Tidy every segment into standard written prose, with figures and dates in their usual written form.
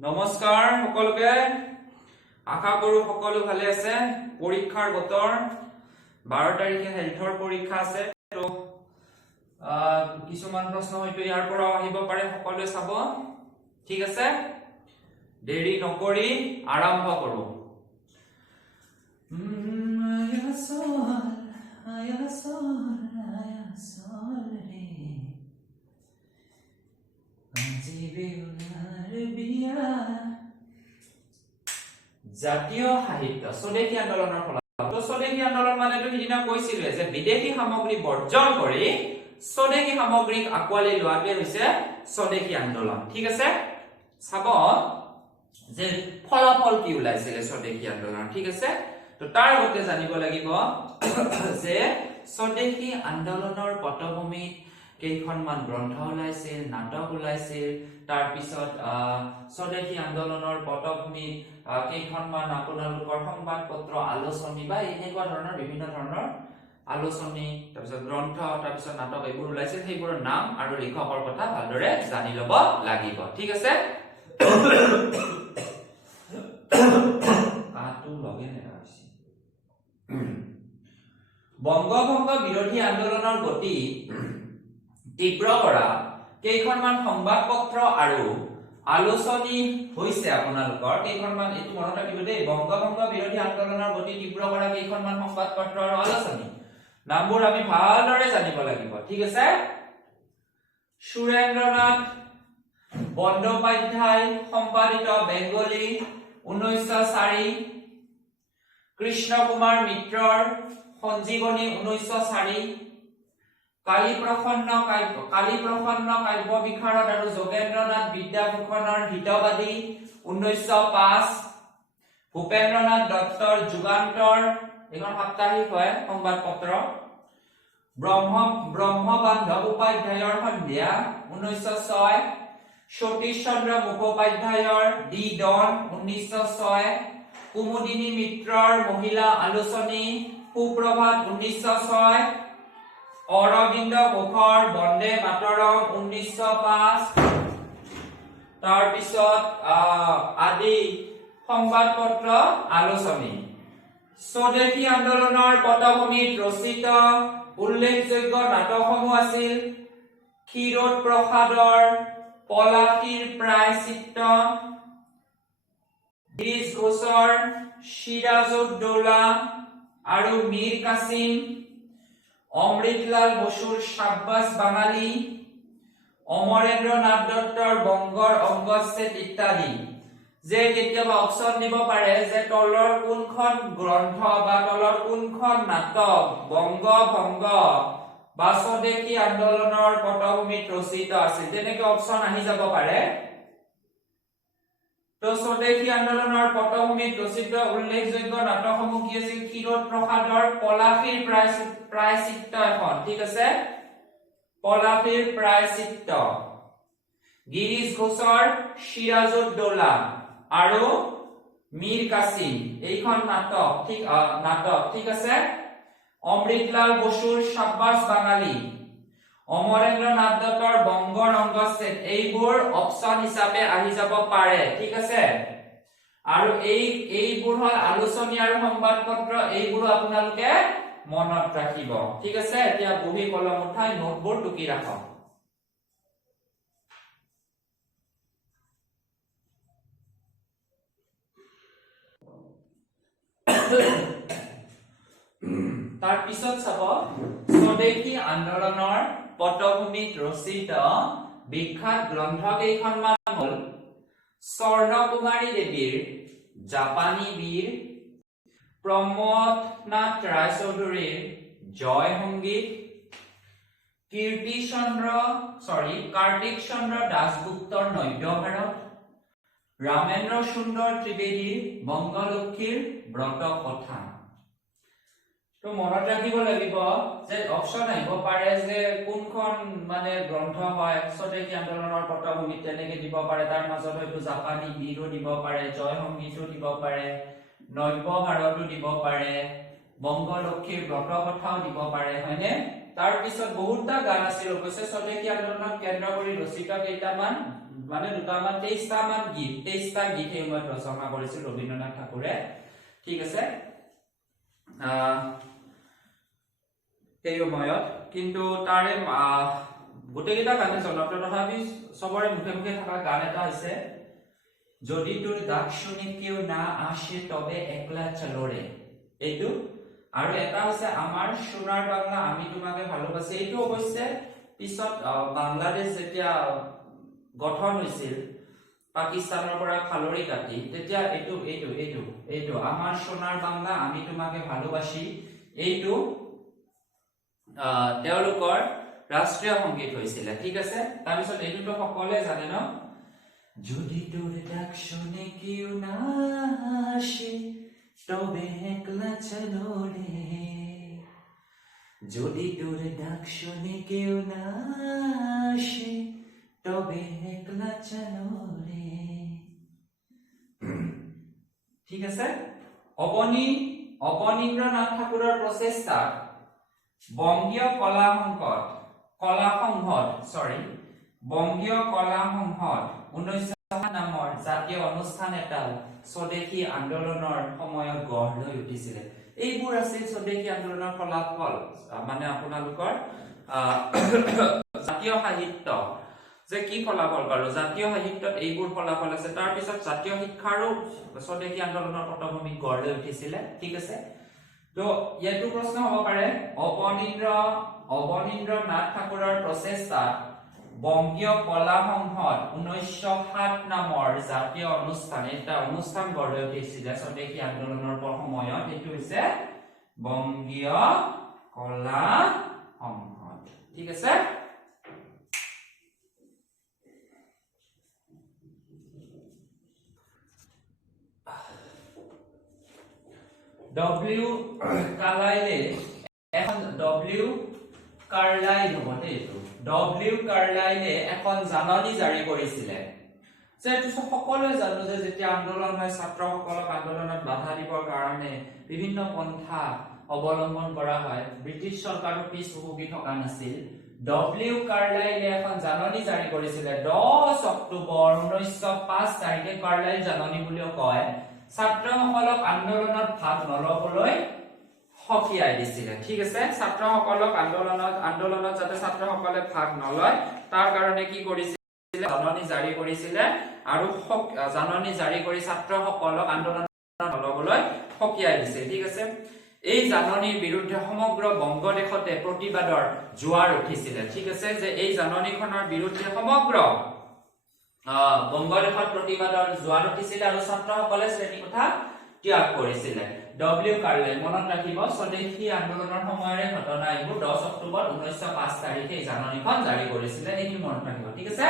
নমস্কাৰ সকলোকে আশা কৰো সকলো ভালে আছে পৰীক্ষাৰ বতৰ 12 তাৰিখে হেলথৰ পৰীক্ষা আছে তো কিছুমান প্ৰশ্ন হয়তো ইয়াৰ পৰা আহিব পাৰে সকলোৱে চাব ঠিক আছে দেৰি নকৰি আৰম্ভ কৰো জাতীয় সাহিত্য স্বদেশী আন্দোলনৰ ফলাফল স্বদেশী আন্দোলন মানে তো সিদিনা কৈছিলে যে বিদেশী সামগ্ৰী বৰ্জন কৰি স্বদেশী সামগ্ৰীক আকোৱালি লোৱাটোৱে হৈছে স্বদেশী আন্দোলন ঠিক আছে চাব যে ফলাফল কি ওলাইছিল স্বদেশী আন্দোলন ঠিক আছে তো তাৰ আগতে জানিব লাগিব যে স্বদেশী আন্দোলনৰ পটভূমিত কেইখনমান গ্ৰন্থ ওলাইছিল নাটক ওলাইছিল তাৰ পিছত স্বদেশী আন্দোলনৰ পটভূমিত কেইখনমান আপোনালোকৰ সংবাদপত্ৰ আলোচনী বা এনেকুৱা ধৰণৰ বিভিন্ন ধৰণৰ আলোচনী তাৰ পিছত গ্ৰন্থ তাৰ পিছত নাটক এইবোৰ ওলাইছিল সেইবোৰৰ নাম আৰু লেখকৰ কথা ভালদৰে জানি ল'ব লাগিব ঠিক আছে কাটো লগে নেৰাছি বংগভংগ বিৰোধী আন্দোলনৰ গতি তীব্ৰ কৰা কেইখনমান সংবাদপত্ৰ আৰু আলোচনী হৈছে আপোনালোকৰ কেইখনমান এটো মনত ৰাখিব দেই বংগভংগ বিৰোধী আন্দোলনৰ গতি তীব্ৰ কৰা কেইখনমান সংবাদপত্ৰ আৰু আলোচনী নামবোৰ আমি ভালদৰে জানিব লাগিব ঠিক আছে সুৰেন্দ্ৰনাথ বন্দ্যোপাধ্যায় সম্পাদিত বেংগলী 1904 কৃষ্ণ কুমাৰ মিত্ৰৰ সঞ্জীৱনী 1904 কালীপ্ৰসন্ন কাব্য বিশাৰদ আৰু যোগেন্দ্ৰনাথ বিদ্যাভূষণৰ হিতবাদী 1905 ভূপেন্দ্ৰনাথ দত্তৰ যুগান্তৰ এখন সাপ্তাহিক হয় সংবাদপত্ৰ ব্ৰহ্মবান্ধৱ উপাধ্যায়ৰ সন্ধিয়া 1906 সতীশ চন্দ্ৰ মুখোপাধ্যায়ৰ দি ডন 1906 কুমুদিনী মিত্ৰৰ মহিলা আলোচনী সুপ্ৰভাত 1906 অৰবিন্দ ঘোষৰ বন্দে মাতৰম 1905 তাৰ পিছত আদি সংবাদপত্ৰ আলোচনী স্বদেশী আন্দোলনৰ পটভূমিত ৰচিত উল্লেখযোগ্য নাটকসমূহ আছিল ক্ষীৰোদ প্ৰসাদৰ পলাশীৰ প্ৰায়চিত্ত গিৰিশ ঘোষৰ সিৰাজউদ্দৌলা আৰু মীৰ কাসিম অমৃতলাল বসুৰ শাব্বাস বাঙালী অমৰেন্দ্ৰ নাথ দত্তৰ বংগৰ অংগচ্ছেদ ইত্যাদি যে কেতিয়াবা অপচন দিব পাৰে যে তলৰ কোনখন গ্ৰন্থ বা তলৰ কোনখন নাটক বংগভংগ বা স্বদেশী আন্দোলনৰ পটভূমিত ৰচিত আছিল তেনেকৈ অপচন আহি যাব পাৰে তো স্বদেশী আন্দোলনৰ পটভূমিত ৰচিত উল্লেখযোগ্য নাটকসমূহ কি আছিল ক্ষীৰোদ প্ৰসাদৰ পলাশীৰ প্ৰায়চিত্ত এখন ঠিক আছে পলাশীৰ প্ৰায়চিত্ত গিৰিশ ঘোষৰ সিৰাজউদ্দৌলা আৰু মীৰ কাসিম এইখন নাটক ঠিক আছে অমৃতলাল বসুৰ শাব্বাস বাঙালী অমৰেন্দ্ৰ নাথ দত্তৰ বংগৰ অংগচ্ছেদ এইবোৰ অপচন হিচাপে আহি যাব পাৰে ঠিক আছে আৰু এইবোৰ হল আলোচনী আৰু সংবাদপত্ৰ এইবোৰ আপোনালোকে মনত ৰাখিব ঠিক আছে এতিয়া বহি কলম উঠাই নোটবোৰ টুকি ৰাখক তাৰ পিছত চাব স্বদেশী আন্দোলনৰ পটভূমিত ৰচিত বিখ্যাত গ্ৰন্থ কেইখনমান হল স্বৰ্ণকুমাৰী দেৱীৰ জাপানী বীৰ প্ৰমথনাথ ৰায়চৌধুৰীৰ জয় সংগীত কাৰ্তিক চন্দ্ৰ দাসগুপ্তৰ নব্য ভাৰত ৰামেন্দ্ৰ সুন্দৰ ত্ৰিবেদীৰ বংগলক্ষ্মীৰ ব্ৰত কথা তো মনত ৰাখিব লাগিব যে অপচন আহিব পাৰে যে কোনখন মানে গ্ৰন্থ হয় স্বদেশী আন্দোলনৰ পটভূমিত তেনেকে দিব পাৰে তাৰ মাজত হয়তো জাপানী বীৰো দিব পাৰে জয় সংগীতো দিব পাৰে নব্য ভাৰতো দিব পাৰে বংগলক্ষ্মীৰ ব্ৰত কথাও দিব পাৰে হয়নে তাৰ পিছত বহুতটা গান আছিল অৱশ্যে স্বদেশী আন্দোলনক কেন্দ্ৰ কৰি ৰচিত কেইটামান মানে দুটামান 23টা মান গীত 23টা গীত এই সময়ত ৰচনা কৰিছিল ৰবীন্দ্ৰনাথ ঠাকুৰে ঠিক আছে এই সময়ত কিন্তু তাৰে গোটেইকেইটা গানে জনপ্ৰিয় তথাপি সবৰে মুখে মুখে থকা গান এটা হৈছে যদি তোৰ ডাক শুনি কেউ না আসে তবে একলা চলৰে এইটো আৰু এটা হৈছে আমাৰ সোণাৰ বাংলা আমি তোমাকে ভালোবাসি এইটো অৱশ্যে পিছত বাংলাদেশ যেতিয়া গঠন হৈছিল পাকিস্তানৰ পৰা ফালৰি কাটি তেতিয়া এইটো আমাৰ সোণাৰ বাংলা আমি তোমাকে ভালোবাসি এইটো তেওঁলোকৰ ৰাষ্ট্ৰীয় সংগীত হৈছিল ঠিক আছে তাৰ পিছত এইটো তো সকলোৱে জানে ন যদি তোৰ ডাক শুনে কেউ না আসে তবে একলা চলো রে যদি তোর ডাক শুনে কেউ না আসে তবে একলা চলো রে ঠিক আছে অবনীন্দ্ৰনাথ ঠাকুৰৰ প্ৰচেষ্টা বংগীয় কলা সংঘত 1907 নামৰ জাতীয় অনুষ্ঠান এটা স্বদেশী আন্দোলনৰ সময়ত গঢ় লৈ উঠিছিল এইবোৰ আছিল স্বদেশী আন্দোলনৰ ফলাফল মানে আপোনালোকৰ জাতীয় সাহিত্য যে কি ফলাফল বাৰু জাতীয় সাহিত্যত এইবোৰ ফলাফল আছে তাৰ পিছত জাতীয় শিক্ষাৰো স্বদেশী আন্দোলনৰ পটভূমিত গঢ় লৈ উঠিছিল ঠিক আছে তো ইয়াতো প্ৰশ্ন হ'ব পাৰে অবনীন্দ্ৰনাথ ঠাকুৰৰ প্ৰচেষ্টা বংগীয় কলা সংঘত 1907 নামৰ জাতীয় অনুষ্ঠান এটা অনুষ্ঠান গঢ় লৈ উঠিছিল স্বদেশী আন্দোলনৰ সময়ত এইটো হৈছে বংগীয় কলা সংঘত ঠিক আছে W কাৰ্লাইলে এখন জাননী জাৰি কৰিছিল যে সকলোৱে জানো যে যেতিয়া আন্দোলন হয় ছাত্ৰসকলক আন্দোলনত বাধা দিবৰ কাৰণে বিভিন্ন পন্থা অৱলম্বন কৰা হয় ব্ৰিটিছ চৰকাৰৰ পিছ হুহুকি থকা নাছিল W কাৰ্লাইলে এখন জাননী জাৰি কৰিছিল 10 অক্টোবৰ 1905 তাৰিখে কাৰ্লাইল জাননী বুলিও কয় ছাত্ৰসকলক আন্দোলনত ভাগ নলবলৈ হকিয়াই দিছিল ঠিক আছে ছাত্ৰসকলক আন্দোলনত যাতে ছাত্ৰসকলে ভাগ নলয় তাৰ কাৰণে কি কৰিছিল জাননী জাৰি কৰিছিল আৰু জাননী জাৰি কৰি ছাত্ৰসকলক আন্দোলনত নলবলৈ হকিয়াই দিছিল ঠিক আছে এই জাননীৰ বিৰুদ্ধে সমগ্ৰ বংগদেশতে প্ৰতিবাদৰ জোৱাৰ উঠিছিল ঠিক আছে যে এই জাননীখনৰ বিৰুদ্ধে সমগ্ৰ বংগদেশত প্ৰতিবাদৰ জোৱাৰ উঠিছিল আৰু ছাত্ৰসকলে শ্ৰেণীকোঠা ত্যাগ কৰিছিল W কাৰ্লাইল মনত ৰাখিব স্বদেশী আন্দোলনৰ সময়ৰে ঘটনা এইবোৰ 10 অক্টোবৰ 1905 তাৰিখে এই জাননীখন জাৰি কৰিছিল এইটো মনত ৰাখিব ঠিক আছে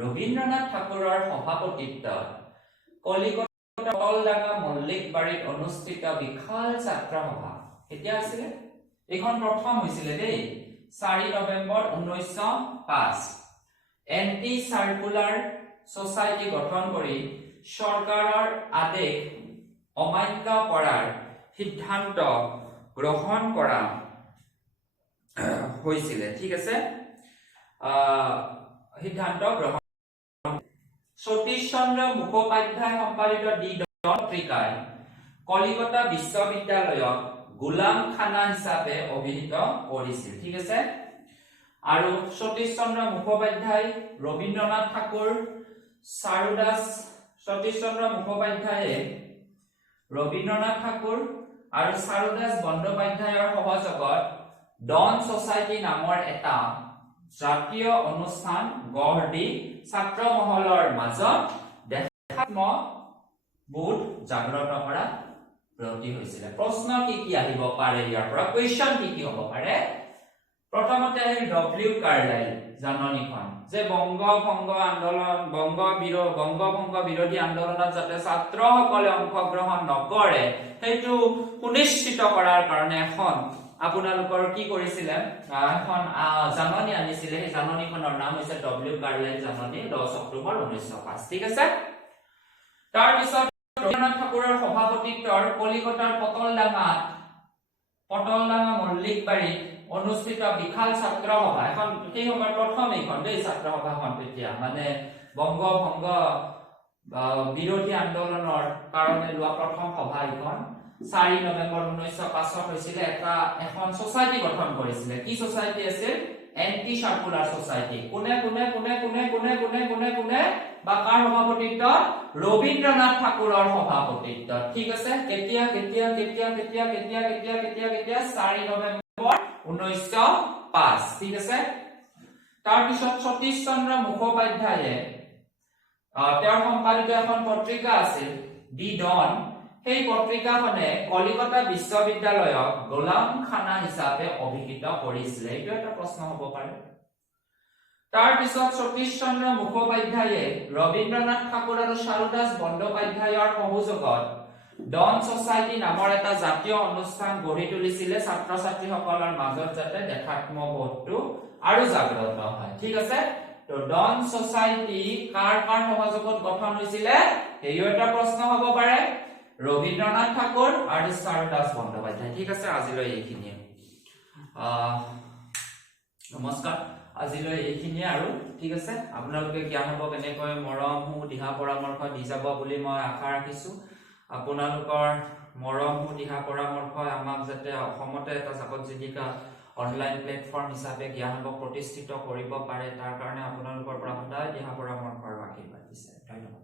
ৰবীন্দ্ৰনাথ ঠাকুৰৰ সভাপতিত্বত কলিকতাৰ তলডাঙা মল্লিকবাৰীত অনুষ্ঠিত বিশাল ছাত্ৰ সভা কেতিয়া আছিল এইখন প্ৰথম হৈছিল দেই 4 নৱেম্বৰ 1905 এন্টি সাৰ্কুলাৰ সোসাইটি গঠন কৰি চৰকাৰৰ আদেশ অমান্য কৰাৰ সিদ্ধান্ত গ্ৰহণ কৰা হৈছিল ঠিক আছে সিদ্ধান্ত গ্ৰহণ সতীশ চন্দ্ৰ মুখোপাধ্যায় সম্পাদিত দি পত্ৰিকাই কলিকতা বিশ্ববিদ্যালয়ক গোলাম খানা হিচাপে অভিহিত কৰিছিল ঠিক আছে আৰু সতীশ চন্দ্ৰ মুখোপাধ্যায় ৰবীন্দ্ৰনাথ ঠাকুৰ সতীশ চন্দ্ৰ মুখোপাধ্যায়ে ৰবীন্দ্ৰনাথ ঠাকুৰ আৰু চাৰুদাস বন্দ্যোপাধ্যায়ৰ সহযোগত ডন সোসাইটি নামৰ এটা জাতীয় অনুষ্ঠান গঢ় দি ছাত্ৰ মহলৰ মাজত দেশাত্মক বোধ জাগ্ৰত কৰা ব্ৰতী হৈছিল প্ৰশ্ন কি আহিব পাৰে ইয়াৰ পৰা কোৱেশ্চন কি হ'ব পাৰে প্ৰথমতে W কাৰ্লাইল জাননীখন যে বংগভংগ বিৰোধী আন্দোলনত যাতে ছাত্ৰসকলে অংশগ্ৰহণ নকৰে সেইটো সুনিশ্চিত কৰাৰ কাৰণে এখন আপোনালোকৰ কি কৰিছিল এখন জাননী আনিছিল সেই জাননীখনৰ নাম হৈছে W কাৰ্লাইল জাননী 10 অক্টোবৰ 1905 ঠিক আছে তাৰ পিছত ৰবীন্দ্ৰনাথ ঠাকুৰৰ সভাপতিত্বৰ কলিকতাৰ পটলডাঙা মল্লিকবাৰীত অনুষ্ঠিত বিশাল ছাত্ৰ সভা এখন সেই সময়ৰ প্ৰথম এইখন দেই ছাত্ৰ সভাখন তেতিয়া মানে বংগভংগ বিৰোধী আন্দোলনৰ কাৰণে লোৱা প্ৰথম সভা এইখন 4 নৱেম্বৰ 1905 হৈছিল এখন সোসাইটি গঠন কৰিছিল কি সোসাইটি আছিল এন্টি সাৰ্কুলাৰ সোসাইটি কোনে বা কাৰ সভাপতিত্ব ৰবীন্দ্ৰনাথ ঠাকুৰৰ সভাপতিত্ব ঠিক আছে কেতিয়া 4 নৱেম্বৰ 1905 ঠিক আছে তাৰ পিছত সতীশ চন্দ্ৰ মুখোপাধ্যায়ে তেওঁৰ সম্পাদিত এখন পত্ৰিকা আছিল দি ডন সেই পত্ৰিকাখনে কলিকতা বিশ্ববিদ্যালয়ক গোলাম খানা হিচাপে অভিহিত কৰিছিল এইটো এটা প্ৰশ্ন হ'ব পাৰে তাৰ পিছত সতীশ চন্দ্ৰ মুখোপাধ্যায়ে ৰবীন্দ্ৰনাথ ঠাকুৰ আৰু চাৰুদাস বন্দ্যোপাধ্যায়ৰ সহযোগত ডন সোসাইটি নামৰ এটা জাতীয় অনুষ্ঠান গঢ়ি তুলিছিল ছাত্ৰ ছাত্ৰীসকলৰ মাজত যাতে দেশাত্মবোধটো আৰু জাগ্ৰত হয় ঠিক আছে তো ডন সোসাইটি কাৰ সহযোগত গঠন হৈছিল এইটো এটা প্ৰশ্ন হ'ব পাৰে ৰবীন্দ্ৰনাথ ঠাকুৰ আৰু চাৰুদাস বন্দ্যোপাধ্যায় ঠিক আছে আজিলৈ এইখিনিয়ে নমস্কাৰ আজিলৈ এইখিনিয়ে আৰু ঠিক আছে আপোনালোকে জ্ঞান হ'ব কেনেকৈ মৰম দিহা পৰামৰ্শ দি যাব বুলি মই আশা ৰাখিছো আপোনালোকৰ মৰম দিহা পৰামৰ্শ আমাক যাতে অসমতে এটা জাকত জিলিকা অনলাইন প্লেটফৰ্ম হিচাপে জ্ঞান হ'ব প্ৰতিষ্ঠিত কৰিব পাৰে তাৰ কাৰণে আপোনালোকৰ পৰা সদায় দিহা পৰামৰ্শৰ আশীৰ্বাদ দিছে ধন্যবাদ